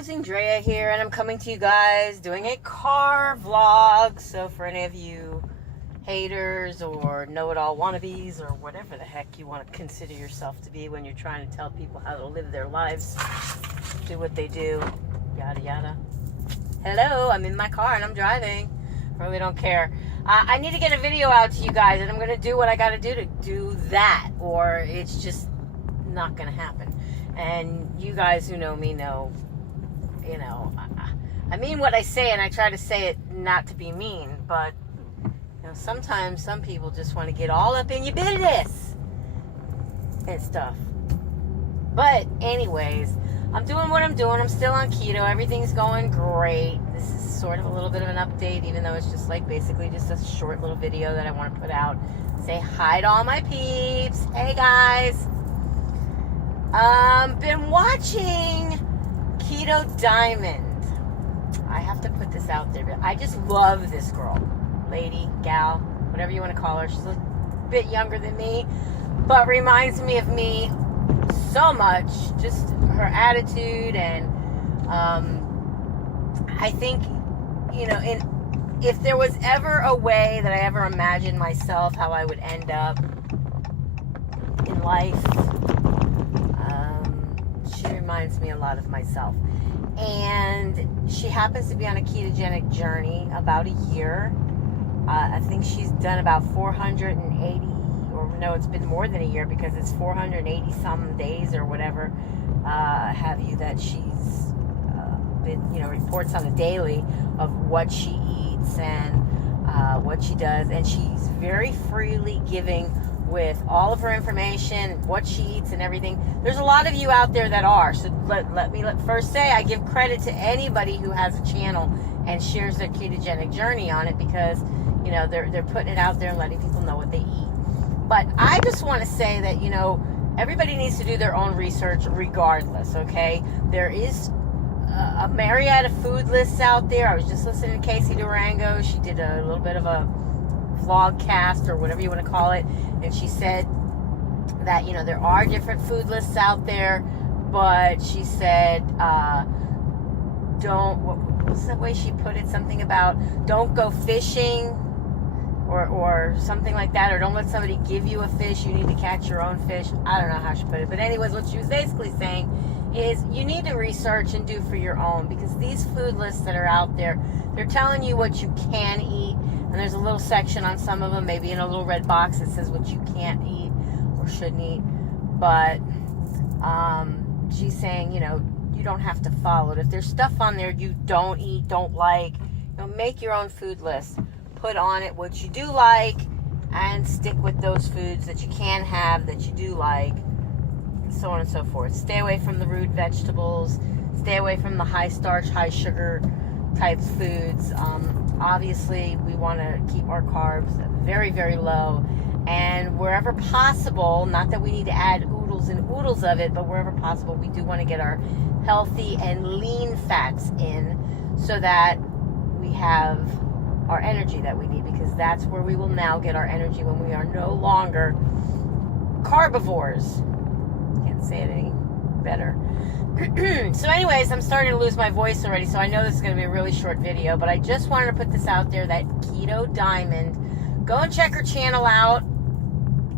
LosingDrea here, and I'm coming to you guys doing a car vlog. So for any of you haters or know-it-all wannabes or whatever the heck you want to consider yourself to be when you're trying to tell people how to live their lives, do what they do, yada yada. Hello, I'm in my car and I'm driving. Really don't care. I need to get a video out to you guys, and I'm going to do what I got to do that, or it's just not going to happen. And you guys who know me know, you know, I mean what I say, and I try to say it not to be mean, but you know, sometimes some people just want to get all up in your business and stuff. But anyways, I'm doing what I'm doing. I'm still on keto. Everything's going great. This is sort of a little bit of an update, even though it's just like basically just a short little video that I want to put out. Say hi to all my peeps. Hey guys. Been watching Keto Diamond. I have to put this out there. I just love this girl. Lady, gal, whatever you want to call her. She's a bit younger than me, but reminds me of me so much. Just her attitude, and I think, you know, if there was ever a way that I ever imagined myself how I would end up in life, she reminds me a lot of myself. And she happens to be on a ketogenic journey about a year. I think she's done about 480, or no, it's been more than a year, because it's 480 some days or whatever have you, that she's been, you know, reports on a daily of what she eats and what she does, and she's very freely giving with all of her information, what she eats and everything. There's a lot of you out there that are, so let me first say I give credit to anybody who has a channel and shares their ketogenic journey on it, because you know they're putting it out there and letting people know what they eat. But I just want to say that, you know, everybody needs to do their own research regardless, okay? There is a myriad of food lists out there. I was just listening to Casey Durango. She did a little bit of a vlogcast, or whatever you want to call it, and she said that, you know, there are different food lists out there, but she said what's the way she put it, something about don't go fishing or something like that, or don't let somebody give you a fish, you need to catch your own fish. I don't know how she put it, but anyways, what she was basically saying is you need to research and do for your own, because these food lists that are out there, they're telling you what you can eat, and there's a little section on some of them, maybe in a little red box, that says what you can't eat or shouldn't eat. But she's saying, you know, you don't have to follow it. If there's stuff on there you don't eat, don't like, you know, make your own food list. Put on it what you do like, and stick with those foods that you can have that you do like, so on and so forth. Stay away from the root vegetables. Stay away from the high starch, high sugar type foods. Obviously, we want to keep our carbs very, very low. And wherever possible, not that we need to add oodles and oodles of it, but wherever possible, we do want to get our healthy and lean fats in, so that we have our energy that we need, because that's where we will now get our energy when we are no longer carbivores. Can't say it any better. So anyways, I'm starting to lose my voice already, so I know this is going to be a really short video, but I just wanted to put this out there, that Keto Diamond. Go and check her channel out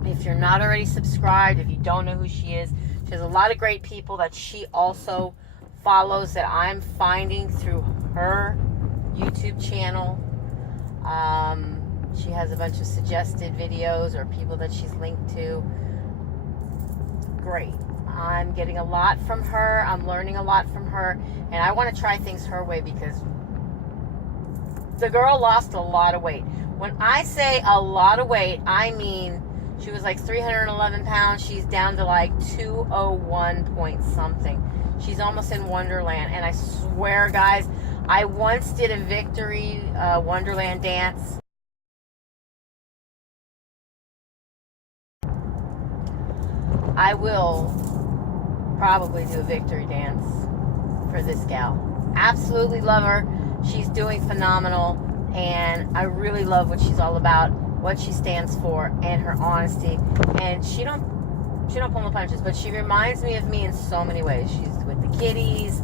if you're not already subscribed, if you don't know who she is. She has a lot of great people that she also follows that I'm finding through her YouTube channel. She has a bunch of suggested videos or people that she's linked to. Great. I'm getting a lot from her. I'm learning a lot from her, and I want to try things her way, because the girl lost a lot of weight. When I say a lot of weight, I mean she was like 311 pounds. She's down to like 201 point something. She's almost in Wonderland, and I swear, guys, I once did a victory Wonderland dance. I will probably do a victory dance for this gal. Absolutely love her. She's doing phenomenal, and I really love what she's all about, what she stands for, and her honesty. And she don't pull no punches, but she reminds me of me in so many ways. She's with the kiddies,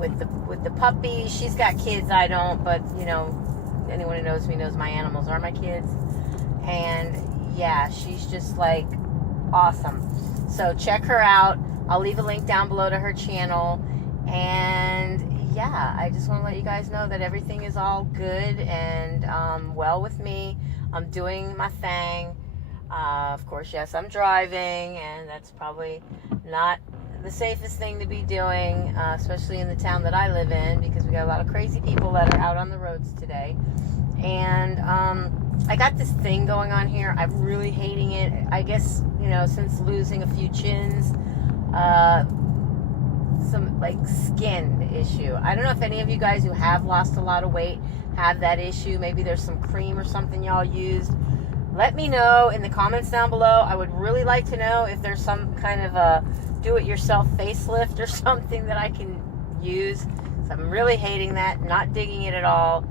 with the puppy. She's got kids, I don't, but you know, anyone who knows me knows my animals are my kids. And yeah, she's just like awesome. So check her out. I'll leave a link down below to her channel. And yeah, I just want to let you guys know that everything is all good and well with me. I'm doing my thing. Of course, yes, I'm driving, and that's probably not the safest thing to be doing, especially in the town that I live in, because we got a lot of crazy people that are out on the roads today. And I got this thing going on here. I'm really hating it. I guess, you know, since losing a few chins, some like skin issue. I don't know if any of you guys who have lost a lot of weight have that issue. Maybe there's some cream or something y'all used. Let me know in the comments down below. I would really like to know if there's some kind of a do-it-yourself facelift or something that I can use. So I'm really hating that, not digging it at all.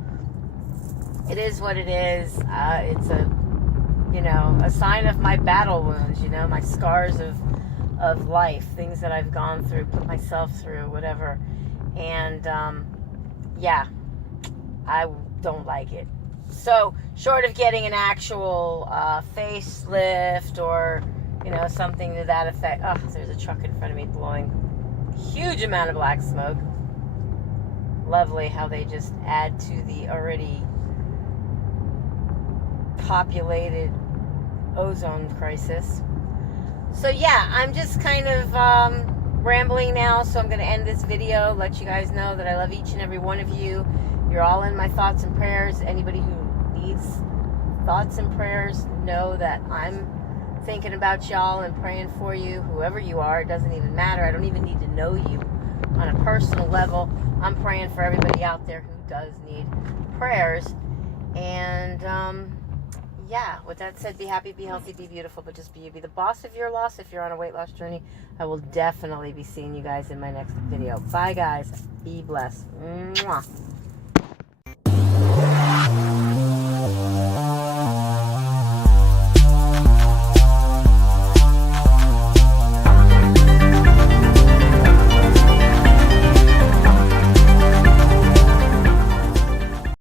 It is what it is. It's a, you know, a sign of my battle wounds, you know, my scars of life, things that I've gone through, put myself through, whatever. And yeah, I don't like it. So short of getting an actual facelift or, you know, something to that effect. Oh, there's a truck in front of me blowing a huge amount of black smoke. Lovely how they just add to the already populated ozone crisis. So yeah, I'm just kind of rambling now, so I'm going to end this video, let you guys know that I love each and every one of you. You're all in my thoughts and prayers. Anybody who needs thoughts and prayers, know that I'm thinking about y'all and praying for you. Whoever you are, it doesn't even matter. I don't even need to know you on a personal level. I'm praying for everybody out there who does need prayers. And yeah, with that said, be happy, be healthy, be beautiful, but just be you. Be the boss of your loss. If you're on a weight loss journey, I will definitely be seeing you guys in my next video. Bye, guys. Be blessed. Mwah.